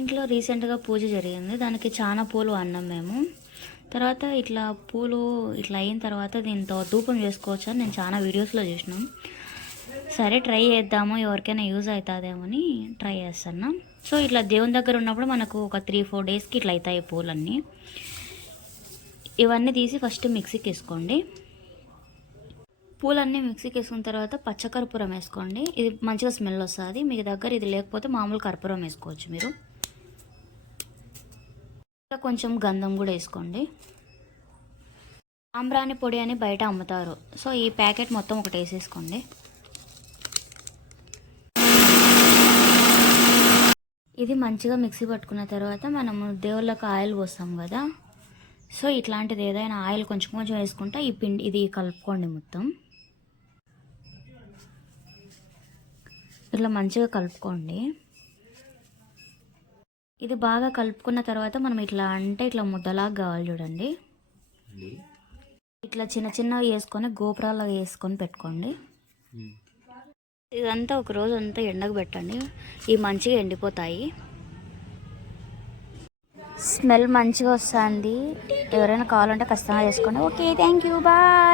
ఇంట్లో రీసెంట్గా పూజ జరిగింది. దానికి చాలా పూలు అన్నాం మేము. తర్వాత ఇట్లా పూలు ఇట్లా అయిన తర్వాత దీంతో ధూపం చేసుకోవచ్చు అని నేను చాలా వీడియోస్లో చూసినాం. సరే ట్రై చేద్దాము. ఎవరికైనా యూజ్ అవుతుందేమో అని ట్రై చేస్తున్నా. సో ఇట్లా దేవుని దగ్గర ఉన్నప్పుడు మనకు ఒక త్రీ ఫోర్ డేస్కి ఇట్లా అవుతాయి పూలన్నీ. ఇవన్నీ తీసి ఫస్ట్ మిక్సీకి వేసుకోండి. పూలన్నీ మిక్సీకి వేసుకున్న తర్వాత పచ్చకర్పూరం వేసుకోండి. ఇది మంచిగా స్మెల్ వస్తుంది. మీ దగ్గర ఇది లేకపోతే మామూలు కర్పూరం వేసుకోవచ్చు మీరు. కొంచెం గంధం కూడా వేసుకోండి. సాంబ్రాణి పొడి అని బయట అమ్ముతారు. సో ఈ ప్యాకెట్ మొత్తం ఒకటి వేసేసుకోండి. ఇది మంచిగా మిక్సీ పట్టుకున్న తర్వాత మనము దేవుళ్ళకి ఆయిల్ పోస్తాం కదా. సో ఇట్లాంటిది ఏదైనా ఆయిల్ కొంచెం కొంచెం వేసుకుంటే ఈ పిండి ఇది కలుపుకోండి మొత్తం. ఇట్లా మంచిగా కలుపుకోండి. ఇది బాగా కలుపుకున్న తర్వాత మనం ఇట్లా అంటే ఇట్లా ముద్దలాగా కావాలి చూడండి. ఇట్లా చిన్న చిన్నవి వేసుకొని గోపురాలాగా వేసుకొని పెట్టుకోండి. ఇదంతా ఒక రోజు అంతా ఎండకు పెట్టండి. ఇవి మంచిగా ఎండిపోతాయి. స్మెల్ మంచిగా వస్తుంది. ఎవరైనా కావాలంటే ఖచ్చితంగా చేసుకోండి ఓకే థ్యాంక్ యూ బాయ్